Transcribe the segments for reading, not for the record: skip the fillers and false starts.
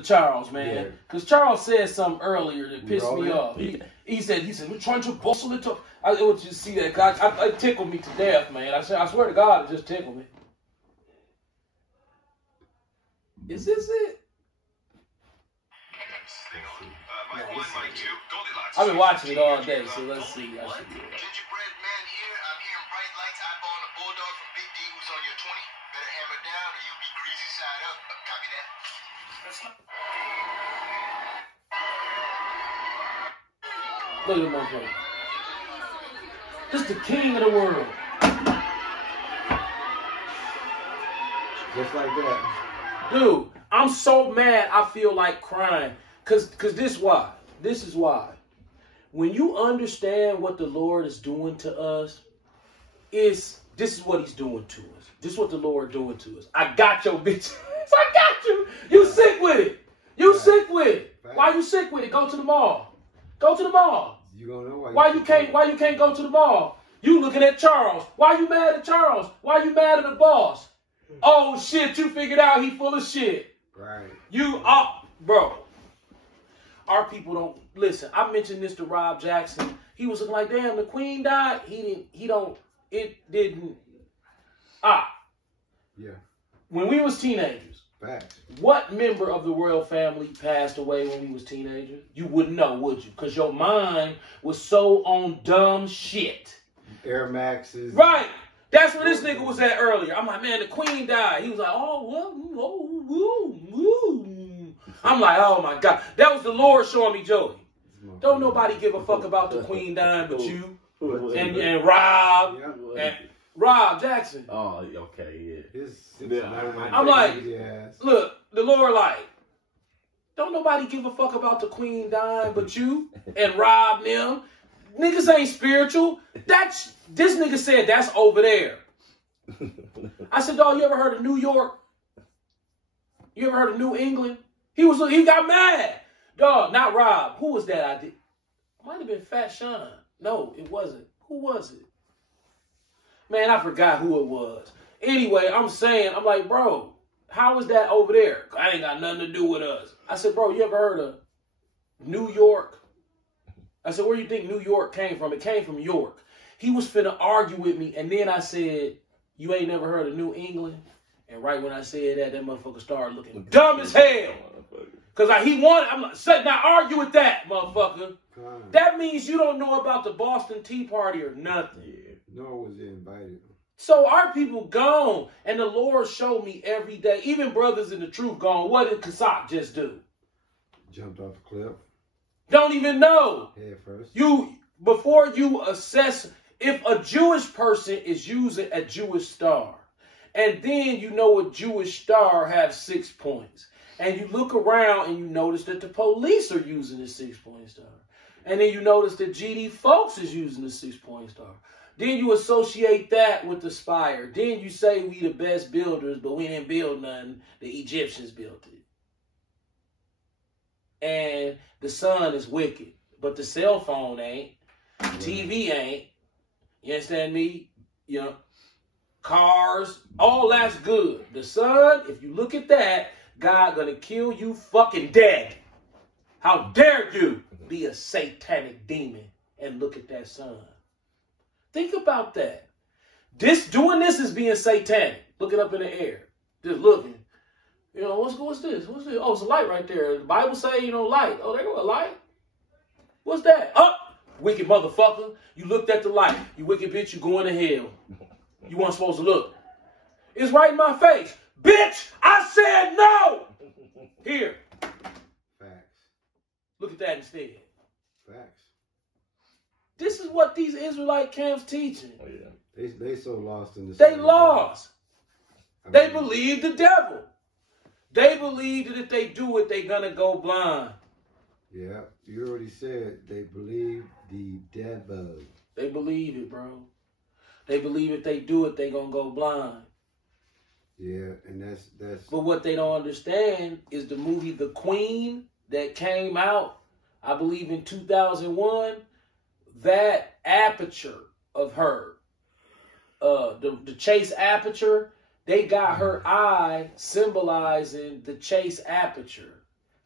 Charles, man, because Charles said something earlier that pissed me off. He said, we're trying to bustle it up. I want you to see that. It tickled me to death, man. I swear to God, it just tickled me. Is this it? I've been watching it all day, so let's see. Gingerbread man here. I'm hearing bright lights. Eyeballing a bulldog from Big D who's on your 20. Better hammer down or you'll be greasy side up. Copy that. Look at my motherfucker. This is the king of the world. Just like that. Dude, I'm so mad I feel like crying. Cause this why. This is why. When you understand what the Lord is doing to us, this is what he's doing to us. This is what the Lord doing to us. I got your bitch. I got you. You sick with it. You sick with it. Why you sick with it? Go to the mall. Go to the mall. You gonna know why you can't go to the mall? You looking at Charles. Why you mad at Charles? Why you mad at the boss? Oh shit, you figured out he full of shit. Right. You are, bro. Our people don't listen. I mentioned this to Rob Jackson. He was like, damn, the queen died. It didn't. Yeah. When we was teenagers. Facts. What member of the royal family passed away when we was teenagers? You wouldn't know, would you? Because your mind was so on dumb shit. Air Maxes. Right. That's where this nigga was at earlier. I'm like, man, the queen died. He was like, oh, well, I'm like, oh my God. That was the Lord showing me Joey. Don't nobody give a fuck about the queen dying but you and Rob. Yeah. And Rob Jackson. Oh, okay, yeah. I'm like, look, the Lord like, don't nobody give a fuck about the queen dying but you and Rob them. Niggas ain't spiritual. This nigga said that's over there. I said, dog, you ever heard of New York? You ever heard of New England? He got mad. Dog, not Rob. Who was that? Might have been Fat Sean. No, it wasn't. Who was it? Man, I forgot who it was. Anyway, I'm like, bro, how is that over there? I ain't got nothing to do with us. I said, bro, you ever heard of New York? I said, where do you think New York came from? It came from York. He was finna argue with me, and then I said, you ain't never heard of New England? And right when I said that motherfucker started looking dumb as hell. Because I'm like, say, now argue with that, motherfucker. That means you don't know about the Boston Tea Party or nothing. Yeah. Nor was invited. So our people gone, and the Lord showed me every day, even brothers in the truth gone. What did Kasak just do? Jumped off the cliff. Don't even know. Head first. Before you assess, if a Jewish person is using a Jewish star, and then you know a Jewish star has 6 points, and you look around and you notice that the police are using a 6-point star, and then you notice that GD Folks is using a 6-point star. Then you associate that with the spire. Then you say we the best builders, but we didn't build nothing. The Egyptians built it. And the sun is wicked, but the cell phone ain't. TV ain't. You understand me? You know, cars, all that's good. The sun, if you look at that, God gonna kill you fucking dead. How dare you be a satanic demon and look at that sun? Think about that. Doing this is being satanic. Looking up in the air. Just looking. You know, what's this? What's this? Oh, it's a light right there. The Bible say, light. Oh, there go a light. What's that? Oh, wicked motherfucker. You looked at the light. You wicked bitch, you going to hell. You weren't supposed to look. It's right in my face. Bitch, I said no. Here. Facts. Look at that instead. Facts. This is what these Israelite camps teaching. Oh, yeah. They so lost in the. They lost. They believe the devil. They believe that if they do it, they're going to go blind. Yeah, you already said they believe the devil. They believe it, bro. They believe if they do it, they're going to go blind. Yeah, and that's. But what they don't understand is the movie The Queen that came out, I believe in 2001, that aperture of her, the chase aperture, they got her eye symbolizing the chase aperture.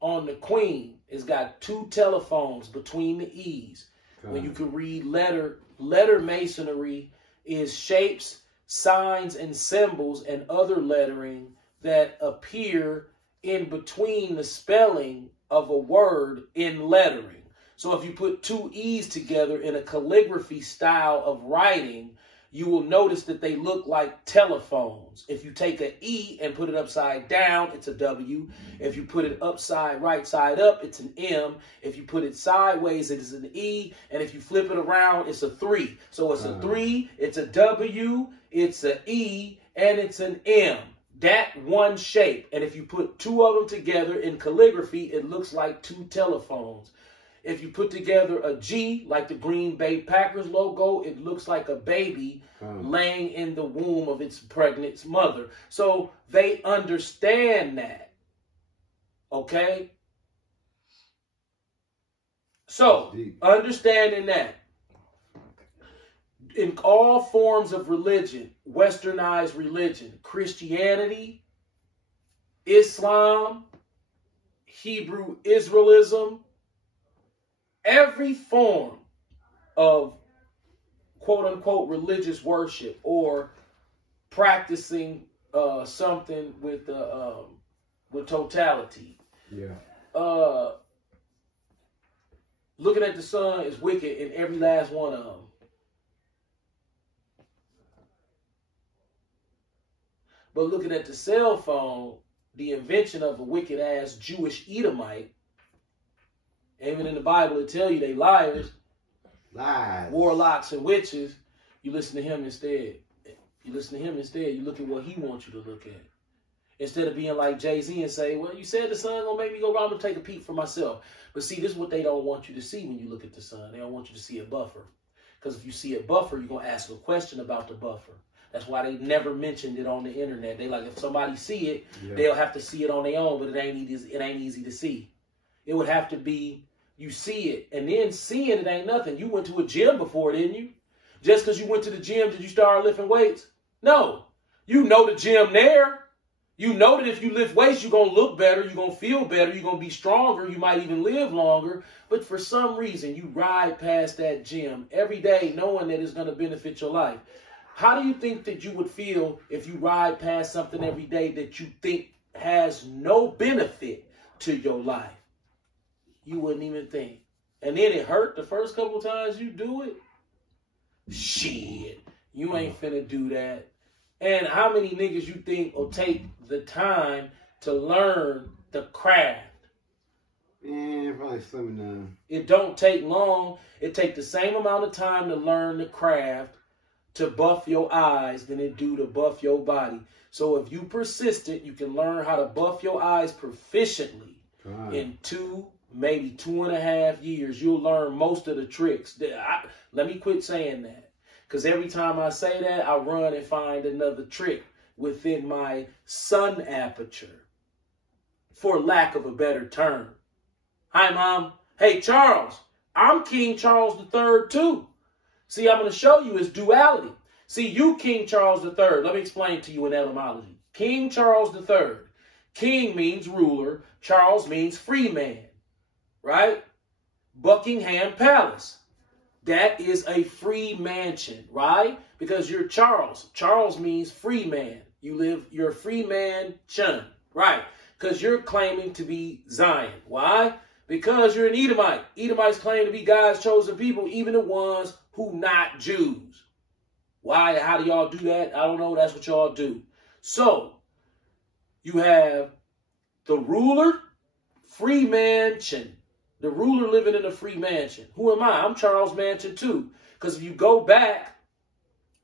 on the queen, it's got 2 telephones between the E's. When you can read letter masonry is shapes, signs, and symbols and other lettering that appear in between the spelling of a word in lettering. So if you put 2 E's together in a calligraphy style of writing, you will notice that they look like telephones. If you take an E and put it upside down, it's a W. If you put it upside, right side up, it's an M. If you put it sideways, it is an E. And if you flip it around, it's a 3. So it's a 3, it's a W, it's an E, and it's an M. That one shape. And if you put 2 of them together in calligraphy, it looks like 2 telephones. If you put together a G, like the Green Bay Packers logo, it looks like a baby laying in the womb of its pregnant mother. So they understand that. Okay? So, understanding that, in all forms of religion, westernized religion, Christianity, Islam, Hebrew Israelism, every form of quote-unquote religious worship or practicing something with totality. Yeah. Looking at the sun is wicked in every last one of them. But looking at the cell phone, the invention of a wicked-ass Jewish Edomite, even in the Bible, it tell you they liars, warlocks, and witches. You listen to him instead. You listen to him instead. You look at what he wants you to look at. Instead of being like Jay-Z and say, well, you said the sun going to make me go around. I'm going to take a peek for myself. But see, this is what they don't want you to see when you look at the sun. They don't want you to see a buffer. Because if you see a buffer, you're going to ask a question about the buffer. That's why they never mentioned it on the internet. They like, if somebody see it, they'll have to see it on their own, but it ain't easy to see. It would have to be, you see it, and then seeing it ain't nothing. You went to a gym before, didn't you? Just because you went to the gym, did you start lifting weights? No. You know the gym there. You know that if you lift weights, you're going to look better, you're going to feel better, you're going to be stronger, you might even live longer. But for some reason, you ride past that gym every day knowing that it's going to benefit your life. How do you think that you would feel if you ride past something every day that you think has no benefit to your life? You wouldn't even think. And then it hurt the first couple times you do it. Shit, you ain't finna do that. And how many niggas you think will take the time to learn the craft? Yeah, probably slimming down. It don't take long. It take the same amount of time to learn the craft to buff your eyes than it do to buff your body. So if you persistent, you can learn how to buff your eyes proficiently in 2, maybe 2.5 years. You'll learn most of the tricks. Let me quit saying that. Because every time I say that, I run and find another trick within my sun aperture, for lack of a better term. Hi, Mom. Hey, Charles. I'm King Charles III, too. See, I'm going to show you his duality. See, you King Charles III. Let me explain to you in etymology. King Charles III. King means ruler. Charles means free man. Right? Buckingham Palace. That is a free mansion, right? Because you're Charles. Charles means free man. You're a free man, chun, right? Because you're claiming to be Zion. Why? Because you're an Edomite. Edomites claim to be God's chosen people, even the ones who not Jews. Why? How do y'all do that? I don't know. That's what y'all do. So, you have the ruler, free mansion. The ruler living in a free mansion. Who am I? I'm Charles Mansion too. Because if you go back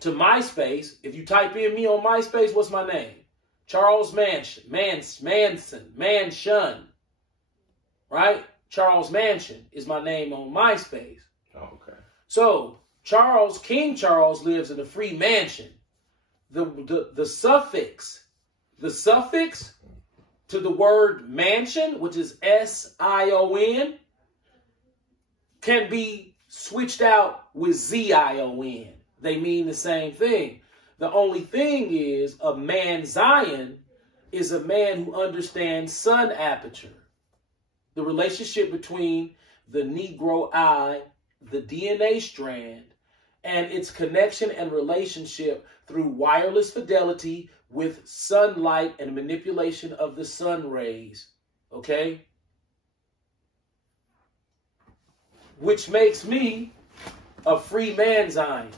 to MySpace, if you type in me on MySpace, what's my name? Charles Mansion. Mansion. Right? Charles Mansion is my name on MySpace. Oh, okay. So, King Charles lives in a free mansion. The suffix to the word mansion, which is S-I-O-N, can be switched out with Z-I-O-N. They mean the same thing. The only thing is a man Zion is a man who understands sun aperture. the relationship between the Negro eye, the DNA strand, and its connection and relationship through wireless fidelity with sunlight and manipulation of the sun rays. Okay? Which makes me a free man's-eye,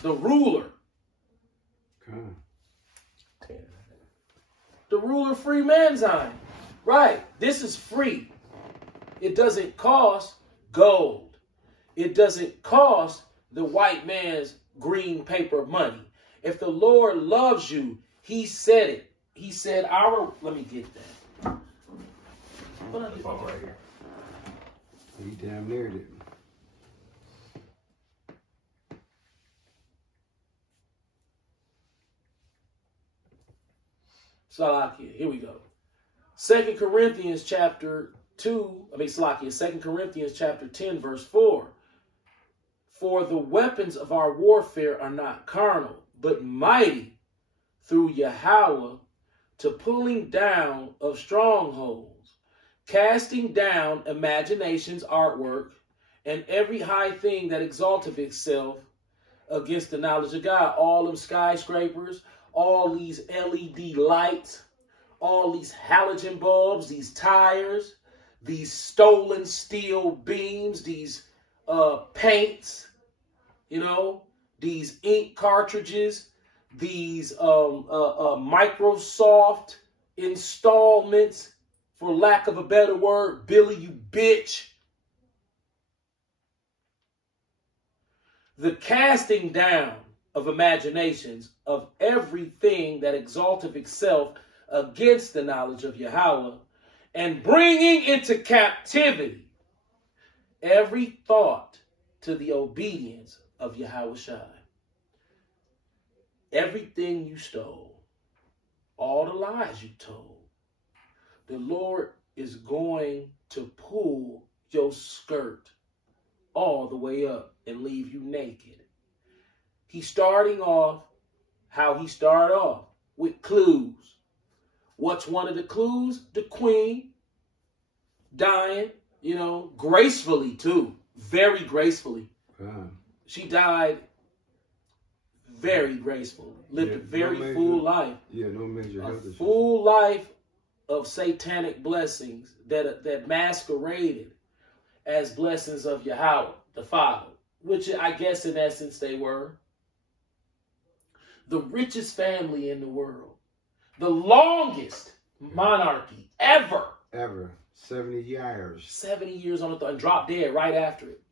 the ruler. The ruler, free man's-eye. Right. This is free. It doesn't cost gold. It doesn't cost the white man's green paper money. If the Lord loves you, he said it. He said, let me get that. What I Right here. He damn near it. Salakia, here we go. 2 Corinthians chapter 2 chapter 10, verse 4. For the weapons of our warfare are not carnal, but mighty through Yahweh to pulling down of strongholds, casting down imaginations, artwork, and every high thing that exalteth itself against the knowledge of God. All them skyscrapers, all these LED lights, all these halogen bulbs, these tires, these stolen steel beams, these paints, these ink cartridges, these Microsoft installments, for lack of a better word, Billy, you bitch. The casting down of imaginations of everything that exalteth itself against the knowledge of Yahweh, and bringing into captivity every thought to the obedience of Yahweh Shai. Everything you stole, all the lies you told, the Lord is going to pull your skirt all the way up and leave you naked. He's starting off how he started off, with clues. What's one of the clues? The queen dying, gracefully too. Very gracefully. She died very graceful. Lived a very full life. Yeah, no major health issues. Full life of satanic blessings that masqueraded as blessings of Yahweh, the Father, which I guess in essence they were. The richest family in the world. The longest monarchy ever. Ever. 70 years. 70 years on the throne and dropped dead right after it.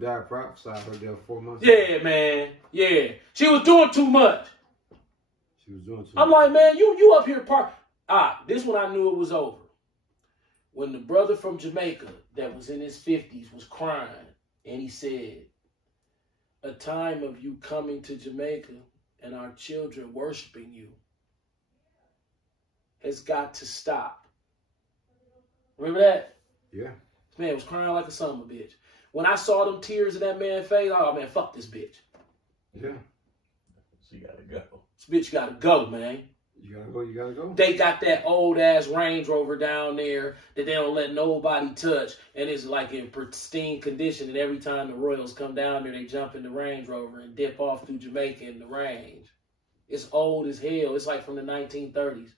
Died prophesied her death 4 months Yeah, ago. man. Yeah. She was doing too much. She was doing too I'm much. like, man, you up here this one I knew it was over. When the brother from Jamaica that was in his 50s was crying, and he said, a time of you coming to Jamaica and our children worshiping you has got to stop. Remember that? Yeah. This man was crying like a son of a bitch. When I saw them tears in that man's face, oh man, fuck this bitch. Yeah. She gotta go. This bitch gotta go, man. You gotta go. They got that old ass Range Rover down there that they don't let nobody touch, and it's like in pristine condition. And every time the Royals come down there, they jump in the Range Rover and dip off through Jamaica in the range. It's old as hell. It's like from the 1930s.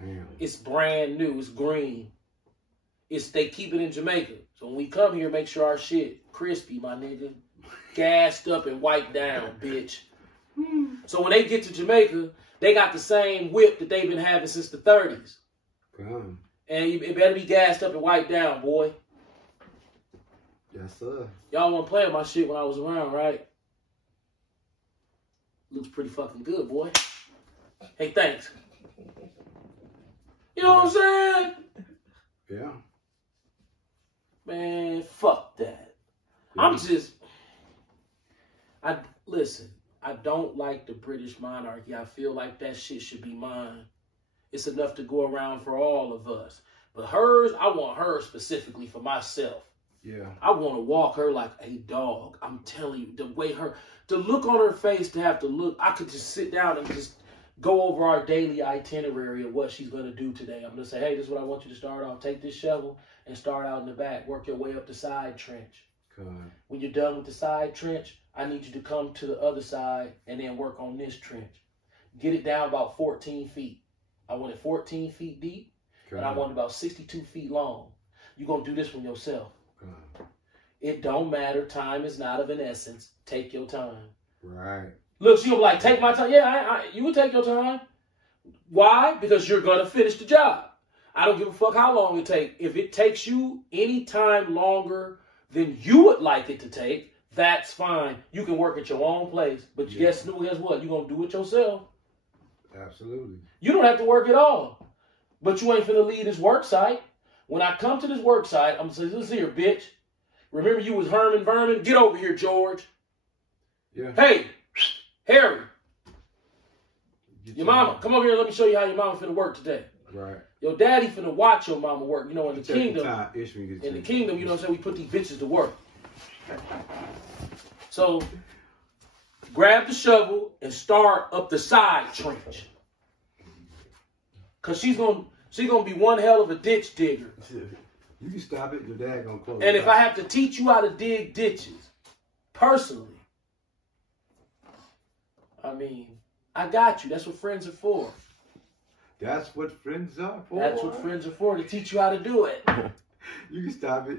Damn. It's brand new. It's green. They keep it in Jamaica. So when we come here, make sure our shit crispy, my nigga. Gassed up and wiped down, bitch. So when they get to Jamaica, they got the same whip that they've been having since the 30s. Come. And it better be gassed up and wiped down, boy. Yes, sir. Y'all want to play with my shit when I was around, right? Looks pretty fucking good, boy. Hey, thanks. You know what I'm saying? Yeah. Man, fuck that. Listen, I don't like the British monarchy. I feel like that shit should be mine. It's enough to go around for all of us. But hers, I want her specifically for myself. Yeah. I want to walk her like a dog. I'm telling you, the look on her face to have to look, I could just sit down and just go over our daily itinerary of what she's going to do today. I'm going to say, hey, this is what I want you to start off. Take this shovel and start out in the back. Work your way up the side trench. God. When you're done with the side trench, I need you to come to the other side and then work on this trench. Get it down about 14 feet. I want it 14 feet deep, and I want it about 62 feet long. You're going to do this from yourself. God. It don't matter. Time is not of an essence. Take your time. Right. Look, she'll be like, take my time. Yeah, you will take your time. Why? Because you're going to finish the job. I don't give a fuck how long it takes. If it takes you any time longer than you would like it to take, that's fine. You can work at your own place. But guess what? You're going to do it yourself. Absolutely. You don't have to work at all. But you ain't finna leave this work site. When I come to this work site, I'm going to say, listen here, bitch. Remember you was Herman Vermin? Get over here, George. Yeah. Hey, Harry. Your mama, come over here and let me show you how your mama finna work today. Right. Your daddy finna watch your mama work. You know, in the kingdom, you know what I'm saying, we put these bitches to work. So, grab the shovel and start up the side trench. Because she's gonna be one hell of a ditch digger. You can stop it, your dad gonna close And it if out. I have to teach you how to dig ditches, personally, I mean, I got you. That's what friends are for. That's what friends are for. That's what friends are for, to teach you how to do it. You can stop it.